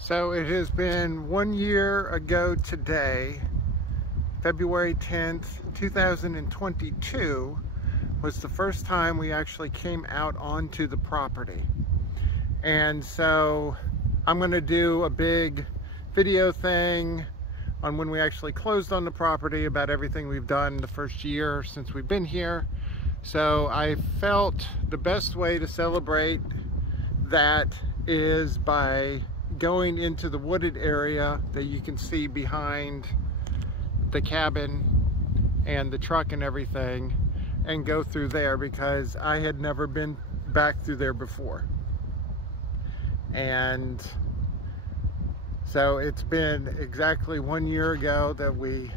So it has been 1 year ago today, February 10th, 2022 was the first time we actually came out onto the property. And so I'm going to do a big video thing on when we actually closed on the property, about everything we've done the first year since we've been here. So I felt the best way to celebrate that is by going into the wooded area that you can see behind the cabin and the truck and everything, and go through there, because I had never been back through there before. And so it's been exactly 1 year ago that we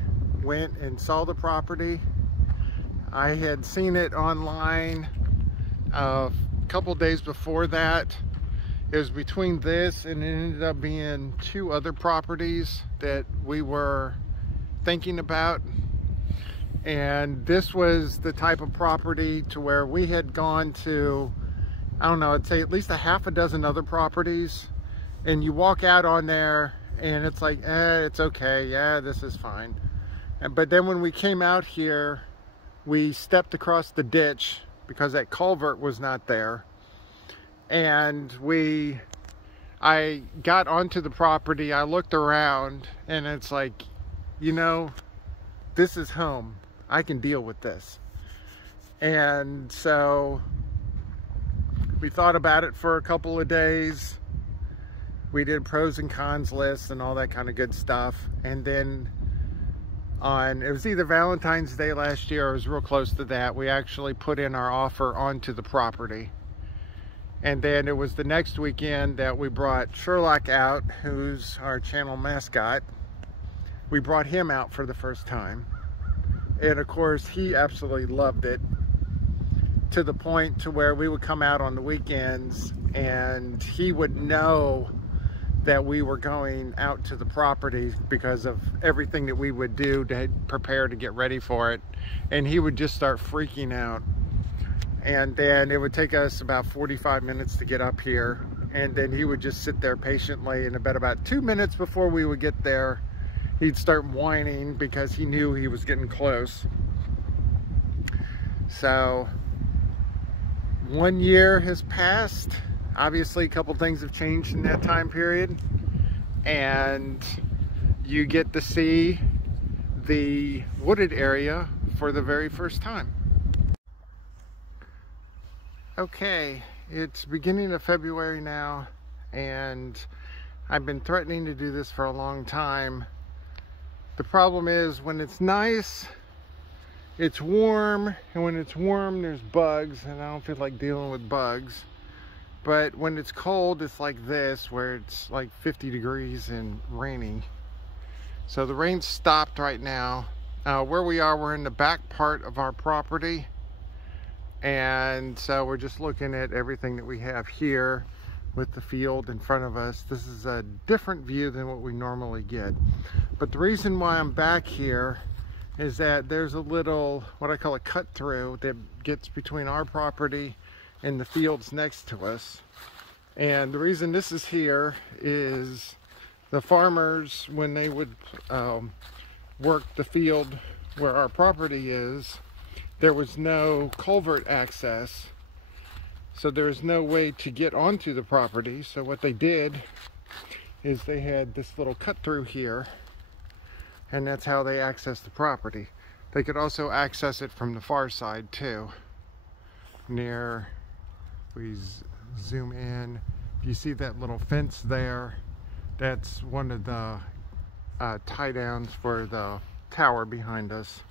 went and saw the property. I had seen it online a couple days before that. It was between this and it ended up being two other properties that we were thinking about. And this was the type of property to where we had gone to, I don't know, I'd say at least a half a dozen other properties. And you walk out on there and it's like, it's okay, yeah, this is fine. But then when we came out here, we stepped across the ditch because that culvert was not there. And I got onto the property, I looked around, and it's like, you know, this is home. I can deal with this. And so we thought about it for a couple of days. We did pros and cons lists and all that kind of good stuff. And then it was either Valentine's Day last year, or it was real close to that, we actually put in our offer onto the property. And then it was the next weekend that we brought Sherlock out, who's our channel mascot. We brought him out for the first time. And of course, he absolutely loved it, to the point to where we would come out on the weekends and he would know that we were going out to the property because of everything that we would do to prepare to get ready for it. And he would just start freaking out. And then it would take us about 45 minutes to get up here. And then he would just sit there patiently, and about 2 minutes before we would get there, he'd start whining because he knew he was getting close. So 1 year has passed. Obviously, a couple things have changed in that time period. And you get to see the wooded area for the very first time. Okay, it's beginning of February now, and I've been threatening to do this for a long time. The problem is, when it's nice, it's warm, and when it's warm, there's bugs, and I don't feel like dealing with bugs. But when it's cold, it's like this, where it's like 50 degrees and rainy. So the rain stopped right now. Where we are, we're in the back part of our property. And so we're just looking at everything that we have here with the field in front of us. This is a different view than what we normally get. But the reason why I'm back here is that there's a little, what I call a cut through, that gets between our property and the fields next to us. And the reason this is here is the farmers, when they would work the field where our property is, there was no culvert access, so there's no way to get onto the property. So what they did is they had this little cut through here, and that's how they accessed the property. They could also access it from the far side too. Near, we zoom in, if you see that little fence there, that's one of the tie downs for the tower behind us.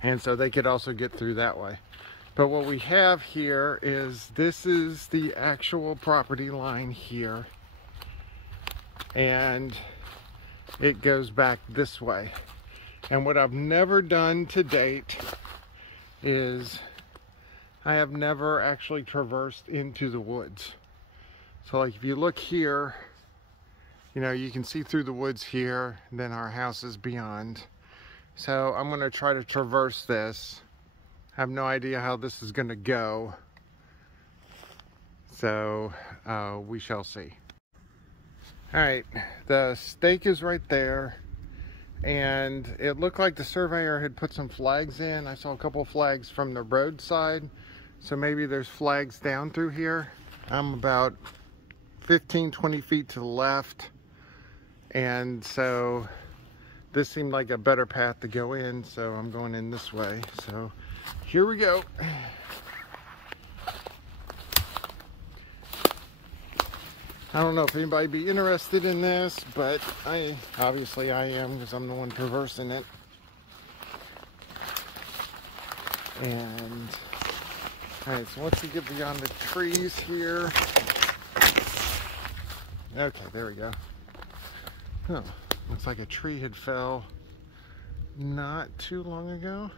And so they could also get through that way. But what we have here is, this is the actual property line here. And it goes back this way. And what I've never done to date is, I have never actually traversed into the woods. So like if you look here, you know, you can see through the woods here, and then our house is beyond. So I'm going to try to traverse this. I have no idea how this is going to go. So we shall see. All right, the stake is right there, and it looked like the surveyor had put some flags in. I saw a couple of flags from the roadside, so maybe there's flags down through here. I'm about 15-20 feet to the left, and so this seemed like a better path to go in, so I'm going in this way. So here we go. I don't know if anybody be interested in this, but obviously I am, because I'm the one traversing it. And all right, so once we get beyond the trees here, okay, there we go. Oh, looks like a tree had fell not too long ago.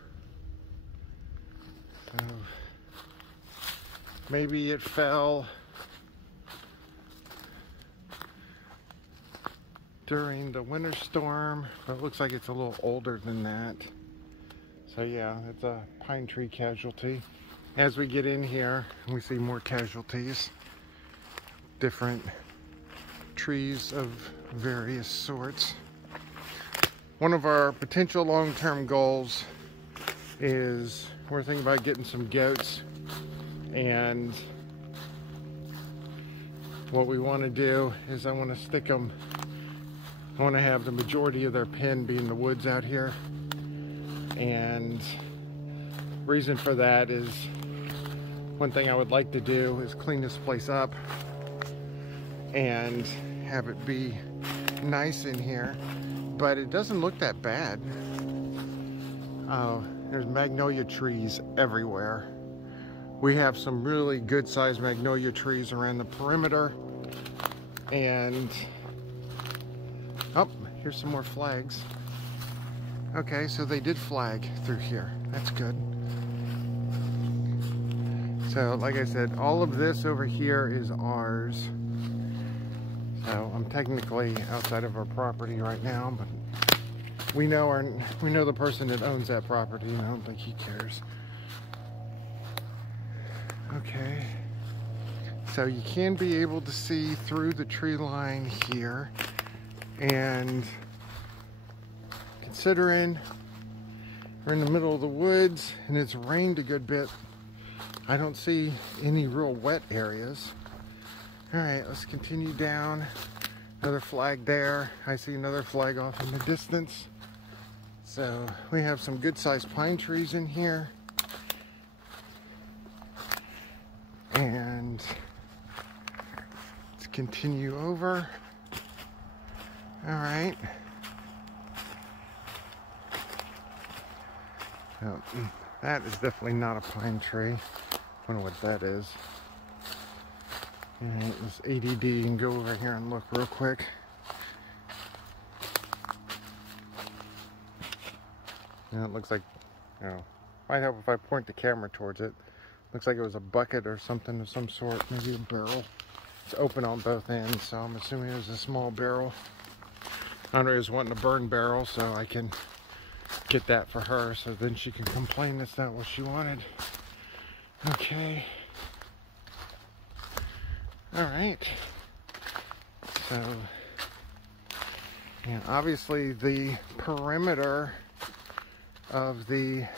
So maybe it fell during the winter storm, but it looks like it's a little older than that. So yeah, it's a pine tree casualty. As we get in here, we see more casualties. Different trees of various sorts. One of our potential long-term goals is we're thinking about getting some goats, and what we want to do is I want to stick them, I want to have the majority of their pen be in the woods out here, and reason for that is one thing I would like to do is clean this place up and have it be nice in here, but it doesn't look that bad. There's magnolia trees everywhere. We have some really good sized magnolia trees around the perimeter, and oh, here's some more flags. Okay, so they did flag through here. That's good. So like I said, all of this over here is ours. So I'm technically outside of our property right now, but we know the person that owns that property, and I don't think he cares. Okay. So you can be able to see through the tree line here, and considering we're in the middle of the woods and it's rained a good bit, I don't see any real wet areas. All right, let's continue down. Another flag there. I see another flag off in the distance. So we have some good sized pine trees in here. And let's continue over. All right. Oh, that is definitely not a pine tree. I wonder what that is. All right, this ADD and go over here and look real quick. Yeah, it looks like, might help if I point the camera towards it. Looks like it was a bucket or something of some sort, maybe a barrel. It's open on both ends, so I'm assuming it was a small barrel. Andre was wanting a burn barrel, so I can get that for her, so then she can complain that's not what she wanted. Okay. All right. So, and obviously the perimeter of the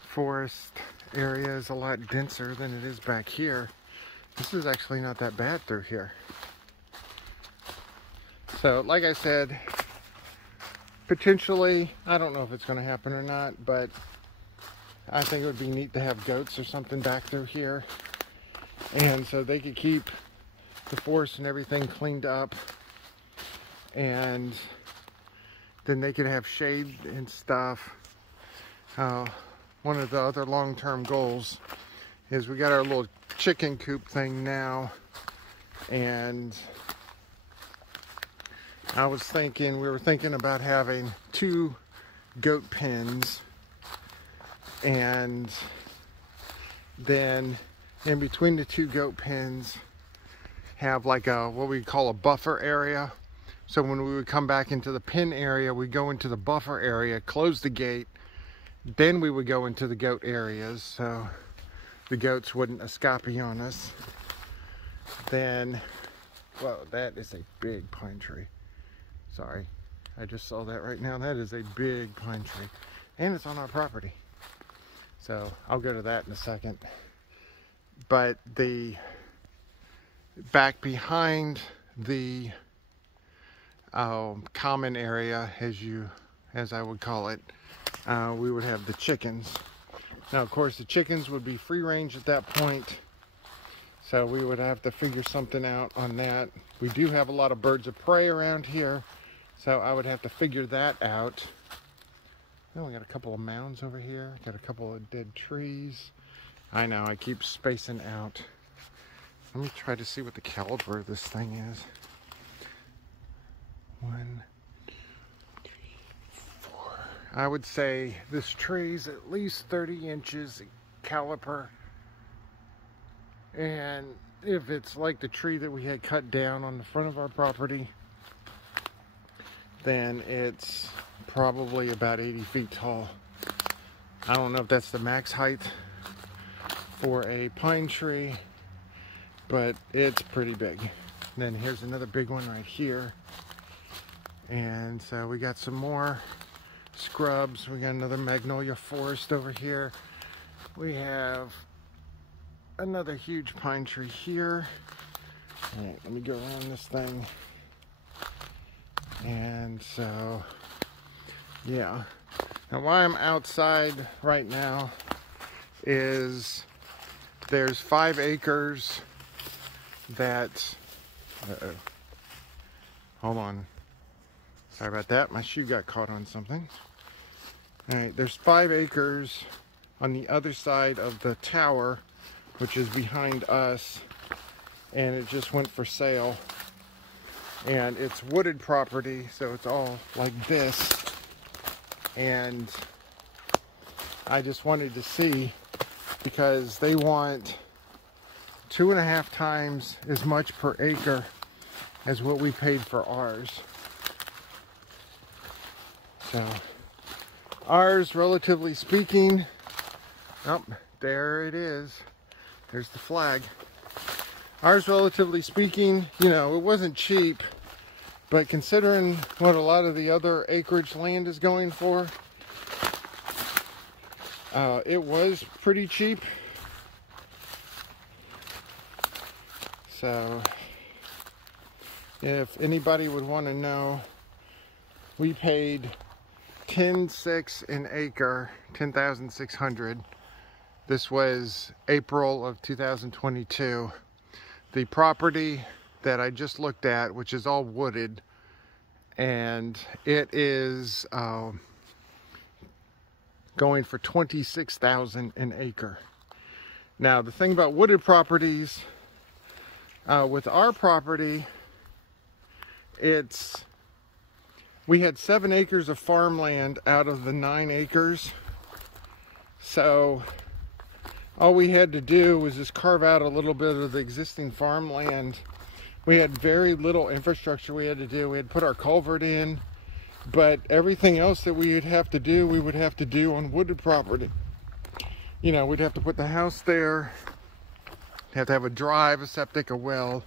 forest area is a lot denser than it is back here. This is actually not that bad through here. So, like I said, potentially, I don't know if it's going to happen or not, but I think it would be neat to have goats or something back through here. And so they could keep the forest and everything cleaned up, and then they could have shade and stuff. One of the other long-term goals is we got our little chicken coop thing now, and we were thinking about having 2 goat pens, and then in between the 2 goat pens have like what we call a buffer area. So when we would come back into the pen area, we go into the buffer area, close the gate, then we would go into the goat areas, so the goats wouldn't escape on us. Then Whoa, that is a big pine tree. Sorry, I just saw that right now. That is a big pine tree. And it's on our property. So I'll go to that in a second. But the back behind the common area, as I would call it, we would have the chickens. Now, of course, the chickens would be free range at that point, so we would have to figure something out on that. We do have a lot of birds of prey around here, so I would have to figure that out. Oh, we got a couple of mounds over here. Got a couple of dead trees. I know, I keep spacing out. Let me try to see what the caliber of this thing is. 1, 2, 3, 4. I would say this tree's at least 30 inches caliper. And if it's like the tree that we had cut down on the front of our property, then it's probably about 80 feet tall. I don't know if that's the max height for a pine tree, but it's pretty big. And then here's another big one right here. And so we got some more scrubs. We got another magnolia forest over here. We have another huge pine tree here. All right, let me go around this thing. And so, yeah. Now why I'm outside right now is there's 5 acres that, hold on. Sorry about that, my shoe got caught on something. All right, there's 5 acres on the other side of the tower, which is behind us, and it just went for sale. And it's wooded property, so it's all like this. And I just wanted to see, because they want 2.5 times as much per acre as what we paid for ours. So ours, relatively speaking, oh, there it is. There's the flag. Ours, relatively speaking, you know, it wasn't cheap, but considering what a lot of the other acreage land is going for, it was pretty cheap. So if anybody would want to know, we paid $10,600 an acre, $10,600. This was April of 2022. The property that I just looked at, which is all wooded, and it is going for $26,000 an acre. Now, the thing about wooded properties, with our property, we had 7 acres of farmland out of the 9 acres. So all we had to do was just carve out a little bit of the existing farmland. We had very little infrastructure we had to do. We had to put our culvert in, but everything else that we would have to do, we would have to do on wooded property. You know, we'd have to put the house there, have to have a drive, a septic, a well,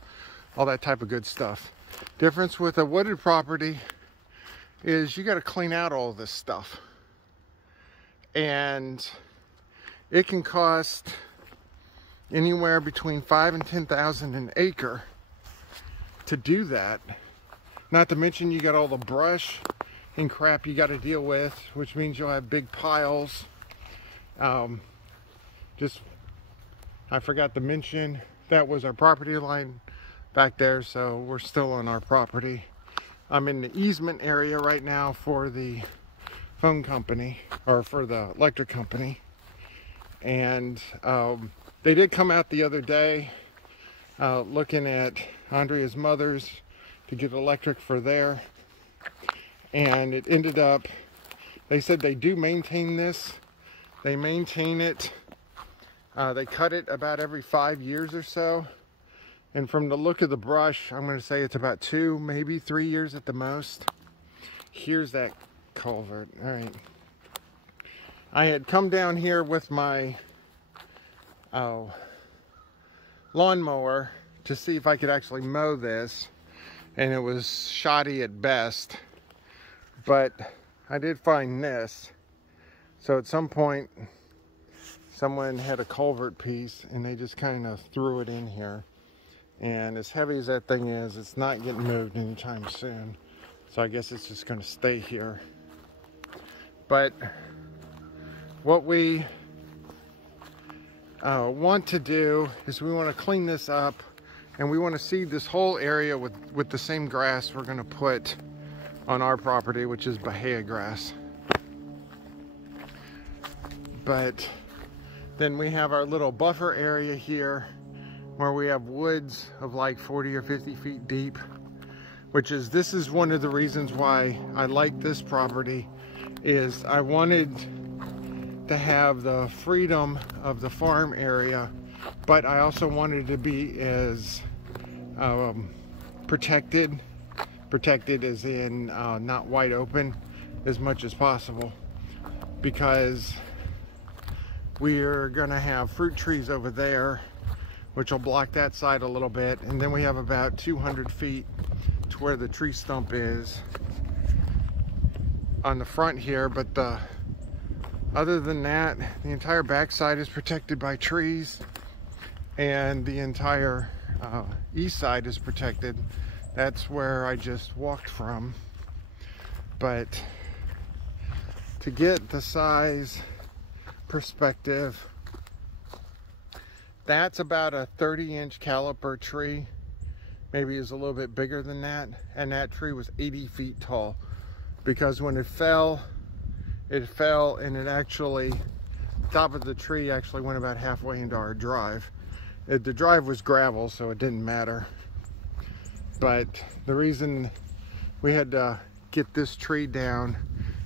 all that type of good stuff. Difference with a wooded property is you got to clean out all this stuff. And it can cost anywhere between $5,000 and $10,000 an acre to do that. Not to mention you got all the brush and crap you got to deal with, which means you'll have big piles. I forgot to mention that was our property line back there, so we're still on our property. I'm in the easement area right now for the phone company, or for the electric company. And they did come out the other day looking at Andrea's mother's to get electric for there. And it ended up, they said they do maintain this. They maintain it. They cut it about every 5 years or so. And from the look of the brush, I'm going to say it's about 2, maybe 3 years at the most. Here's that culvert. All right. I had come down here with my lawnmower to see if I could actually mow this, and it was shoddy at best, but I did find this. So at some point someone had a culvert piece and they just kind of threw it in here, and as heavy as that thing is, it's not getting moved anytime soon, so I guess it's just going to stay here. But what we want to do is we want to clean this up, and we want to seed this whole area with the same grass we're going to put on our property, which is Bahia grass. But then we have our little buffer area here where we have woods of like 40 or 50 feet deep, this is one of the reasons why I like this property, is I wanted to have the freedom of the farm area, but I also wanted to be as protected as in not wide open as much as possible, because we're gonna have fruit trees over there which will block that side a little bit, and then we have about 200 feet to where the tree stump is on the front here. But other than that, the entire backside is protected by trees, and the entire east side is protected. That's where I just walked from. But to get the size perspective, that's about a 30-inch caliper tree, maybe is a little bit bigger than that, and that tree was 80 feet tall, because when it fell and it actually, top of the tree actually went about halfway into our drive. The drive was gravel, so it didn't matter. But the reason we had to get this tree down,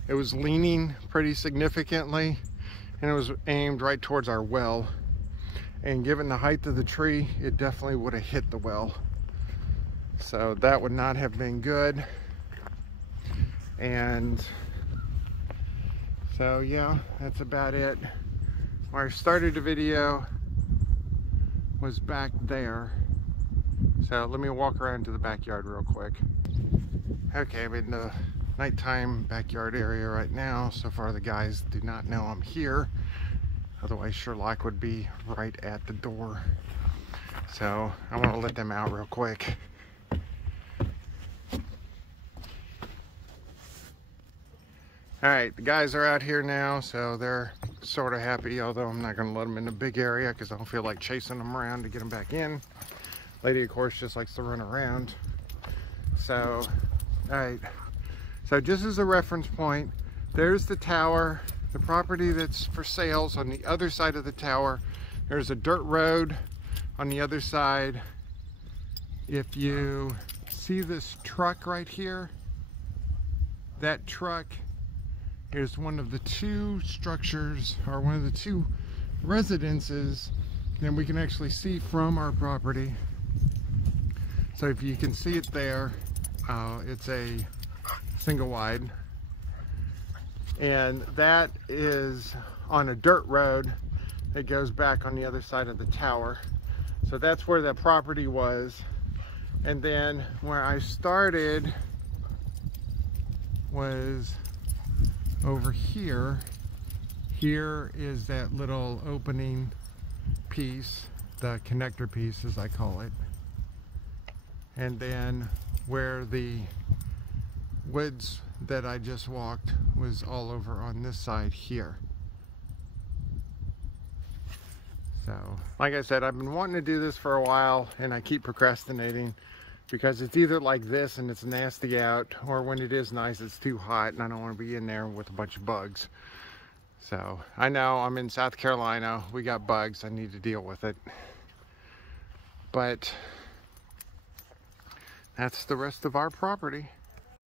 it was leaning pretty significantly, and it was aimed right towards our well. And given the height of the tree, it definitely would have hit the well. So that would not have been good. And so yeah, that's about it. Where I started the video was back there. So let me walk around to the backyard real quick. Okay, I'm in the nighttime backyard area right now. So far the guys do not know I'm here. Otherwise Sherlock would be right at the door. So I want to let them out real quick. Alright, the guys are out here now, so they're sort of happy, although I'm not going to let them in the big area because I don't feel like chasing them around to get them back in. Lady, of course, just likes to run around. So, alright. So just as a reference point, there's the tower. The property that's for sale's on the other side of the tower. There's a dirt road on the other side. If you see this truck right here, that truck is one of the two structures, or one of the two residences that we can actually see from our property. So if you can see it there, it's a single wide, and that is on a dirt road that goes back on the other side of the tower. So that's where that property was. And then where I started was over here. Here is that little opening piece, the connector piece as I call it. And then where the woods that I just walked was all over on this side here. So, like I said, I've been wanting to do this for a while, and I keep procrastinating because it's either like this and it's nasty out, or when it is nice, it's too hot and I don't want to be in there with a bunch of bugs. So, I know I'm in South Carolina, we got bugs, I need to deal with it. But that's the rest of our property.